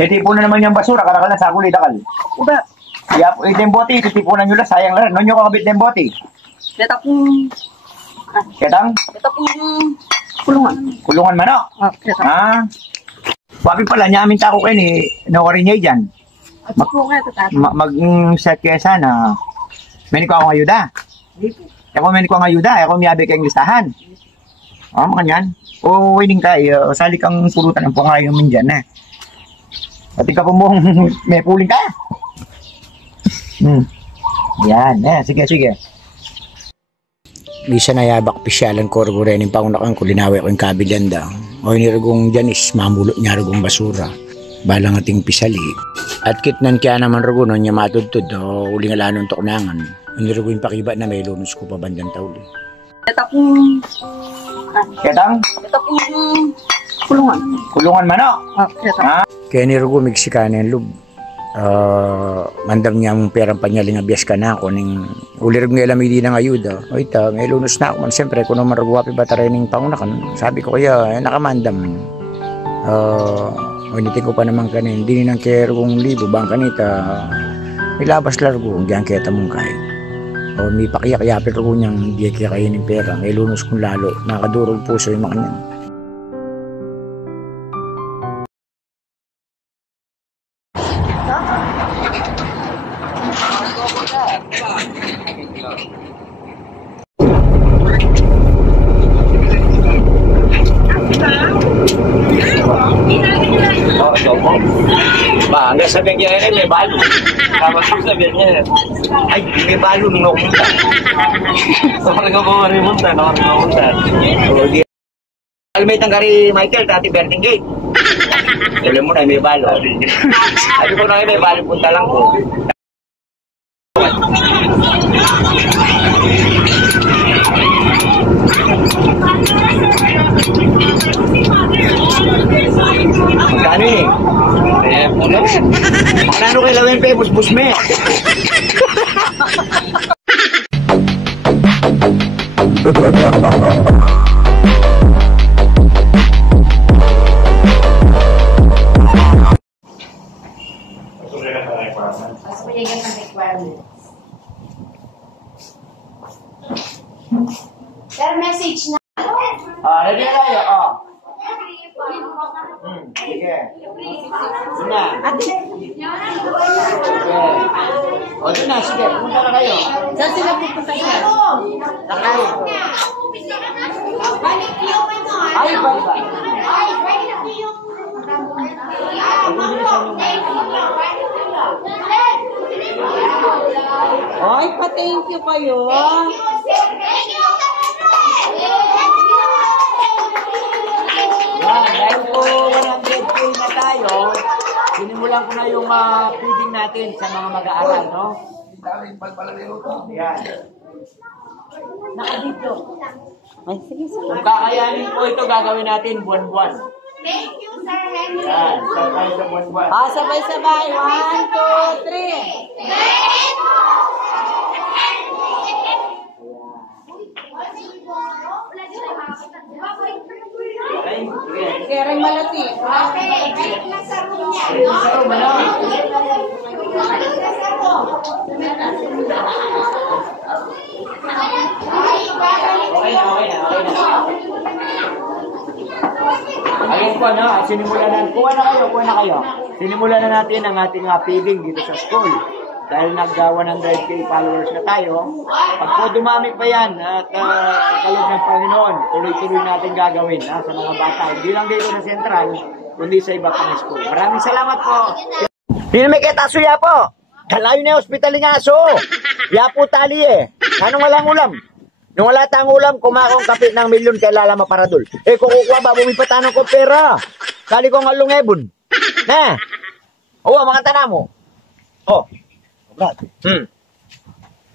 Titipunan naman yung basura, karakal na sa kulay dakal. Uba, yung bote, titipunan nyo lang, sayang lang. Noon nyo kakabit ng bote. Kita kong... Ketang? Kita kong... Kulungan. Kulungan man, no? Kita. Ah. Papi pala, nyamin tako kayo ni Nawari niya dyan. Mag-set kaya sana. May ko akong ayuda. Ako may ko akong ayuda. Ako miyabi kayong listahan. Makanyan. O wining ka, sali kang pulutan ng pangayon mo dyan, eh. Pati ka po mong may puling ka. Yan, sige. Bisa na yabak pisyalan ko rin yung pangunakan ko, linawi ko yung kabilanda. O niragong Janis, mamulot niya ragong basura. Balang ating pisali. At kitnan kaya naman rago nun niya matudtod, uling alanon toknangan. Niragong yung pakiba na may lunus ko pa bandang tauli. Kita kong... Ketang? Kita kong... Kulungan. Kulungan man, no? Kita. Kaya niragong migsikanan lub. Mandam niya ang perang panyaling abiyas ka na ako ning ulirag nga lamili ng ayuda. O ita, may lunus na ako man. Siyempre, kung naman ragwapi ba taray ning pangunakan, sabi ko kaya, nakamandam. Unitin ko pa naman kanin, hindi nang kero kong libo, bang kanita, may labas largo, diyan keta mong kahit. O may pakiyak-yapit ko niyang hindi kaya kayo ng pera, may lunus kong lalo, nakadurog puso yung mga niyan. Ba, hanggang sabihin niya may balo. Tama siya sabihin niya. Ay, may balo nung nakumunta. Nakaragamunta. Almay tanggari Michael, dati Berting Gate. Alam mo na, may balo. Sabi ko na may balo, punta lang ko. Magkano eh? Magkano kayo lawin pe, bus me? Sir, message na. Ready na tayo, sige. Sige. O, doon na, sige. Pumunta na kayo. Saan sila pupunta siya? Nakayo. Balik yung ano. Ay, balik. Ay, balik yung... Ay, pa-thank you kayo. Dahil po 100K na tayo, sinimulan ko na yung feeding natin sa mga mag-aaral, no? Yan. Nakadito. Ay, sige. Kung kakayanin po ito, gagawin natin buwan-buwan. Thank you, Sir Henry. Yan, sabay sa buwan-buwan. Sabay-sabay. 1, 2, 3. Okay, sige. Kaya malati. Okay, balik na sa room niya. Sa room, ano? Balik na sa room. Okay na. Ayun po, no? Sinimulan na. Kuha na kayo. Sinimulan na natin ang ating feeding dito sa school. Dahil nag-100K followers na tayo. Pag po dumami pa yan at kalog ng Panginoon, tuloy-tuloy natin gagawin sa mga bata. Hindi lang dito sa Central, kundi sa iba pang school. Maraming salamat po. Sino may ketaso ya po? Kalayo na yung hospital ng aso. Ya po tali eh. Anong walang ulam? Nung wala tayong ulam, kumakong kapit ng milyon kay Lala Maparadol. Kukukuha ba, bumipatanong ko pera. Kali ko nga lungebon. Mga tanah mo. Brad.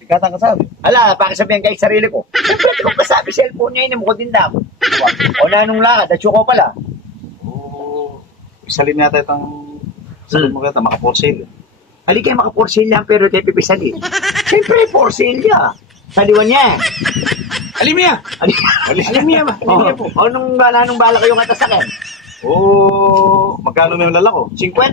Ikatang kasabi. Ala, pakisabihan kayo sa sarili ko. Siyempre, kung kasabi, cellphone niya, hindi mo ko tinda ko. O na nung lakad, at ko pala. Isalin natin itong sabi mo kita, maka-for sale. Hali kayo maka-for sale yan, pero kayo pipisali. Siyempre, for sale niya. Saliwan niya. Alimia! Alimia ba? O nung bala kayo katasakin. Oo, magkano may lalako? 50.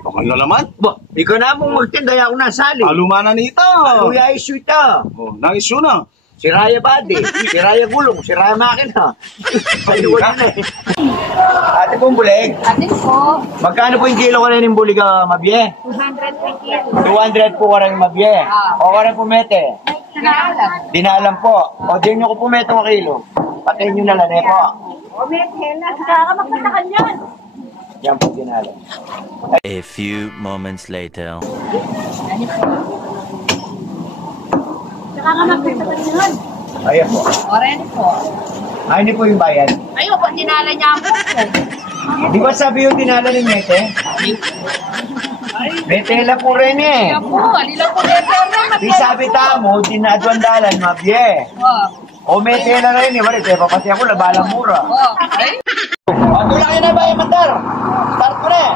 Bakal na naman. Ba, ikaw na mong magtinda, ako nasali. Alumana nito. Kuya isu ito. Oh, nais yun ah. Si Raya Badi, si Raya Gulong, si Raya Makina. Paliwan na eh. Ate pong bulig. Ate po, Magkano po yung kilo ko na yung bulig, mabye? 200 per kilo. 200 po ko rin mabye. O ko rin pumete. Naalam. Dinalam po. O din nyo ko pumete ng kilo. Patayin nyo na lang eh po. O, may hela. Kaka magpatakan yan. Yan po dinalam. A few moments later. Kaka magpatakan yan. Ayan po. Oren po. Ay, hindi po yung bayan. Ayun po, dinala niya ako. Di ba sabi yung dinala ni Mete? Mete lang po rin eh. Po, alila po letter na. Di sabi tamo, dinadwandalan, mabye. O Mete lang rin eh. Wari, tepa pati ako, labalang mura. Tulak yun na ba yung mandar? Start ko na eh.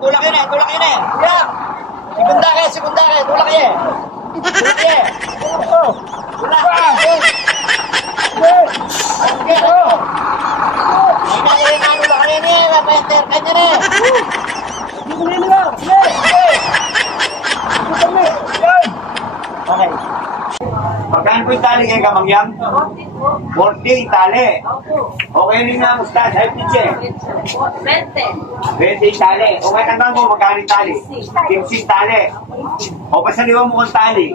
Tulak yun eh, tulak yun eh. Yeah. Segunda kayo, tulak yun eh. Tulak yun eh. Tulak yun eh. Okay, oh. Ay, tulak yun eh. Lapenter ka niya eh. Okay. Magkano po yung tali kayo, Kamangyang? 40 tali. Okay rin nga, Ustad. Ay, pitche. 20 tali. Okay, tandaan mo, magkano yung tali? 15 tali. O, pasaliwan mo kung tali.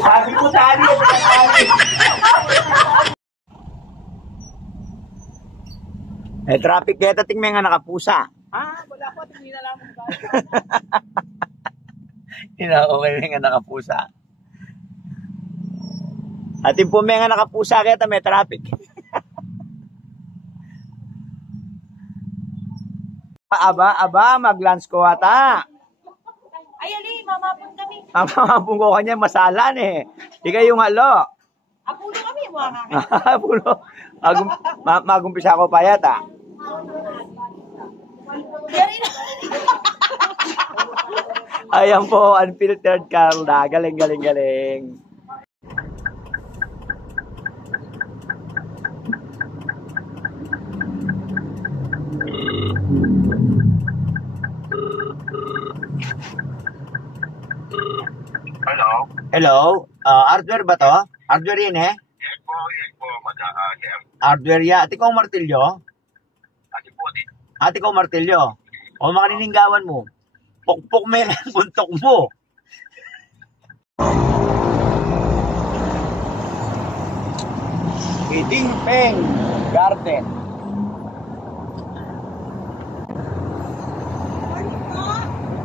Sabi ko tali, tali. Eh, traffic kaya tingnan nga nakapusa. Wala po, tingin na lang mo ba? Okay rin nga nakapusa. Atin po may nga nakapusa kaya may traffic. Aba, mag-lunch ko ata. Ay, ali, mamapun kami. Ang mamapun ko kanya masalan eh. Di kayo nga lo. Apulo kami, mga Pulo. Magumpisa ko pa yata. Ayan po, unfiltered Carla. Galing. Hello? Hardware ba to? Hardware yun eh? Yes po, Hardware ya. Ate ko ang martilyo? Ate ko ang martilyo. O mga nininggawan mo. Pukpuk may lang buntok mo. Kiting Peng Garden.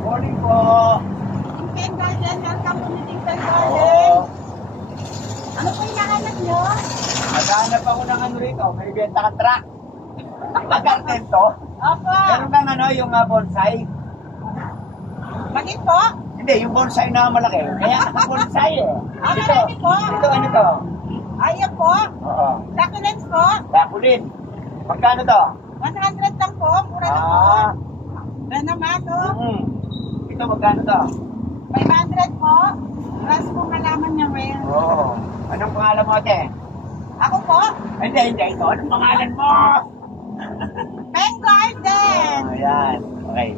Morning po. Pen Garden, welcome to Meeting Pen Oo. Garden. Ano po yung nakanap nyo? Maghanap ako ng ano rito. May benta ka truck. Garden to. Opo. Meron kang ano, yung bonsai. Bakit po? Hindi, yung bonsai na malaki. Kaya ako bonsai eh. Marami po. Ito, ano to? Ayan po. Oo. Succulents po. Dakulin. Magkano to? 100 lang po. Mura na po. Renamato. Ito, magkano to? 500 po. Plus po malaman niya, well. Oo. Anong pangalan mo, ate? Ako po. Hindi. Ito, anong pangalan mo? Pen Garden. Ayan. Okay.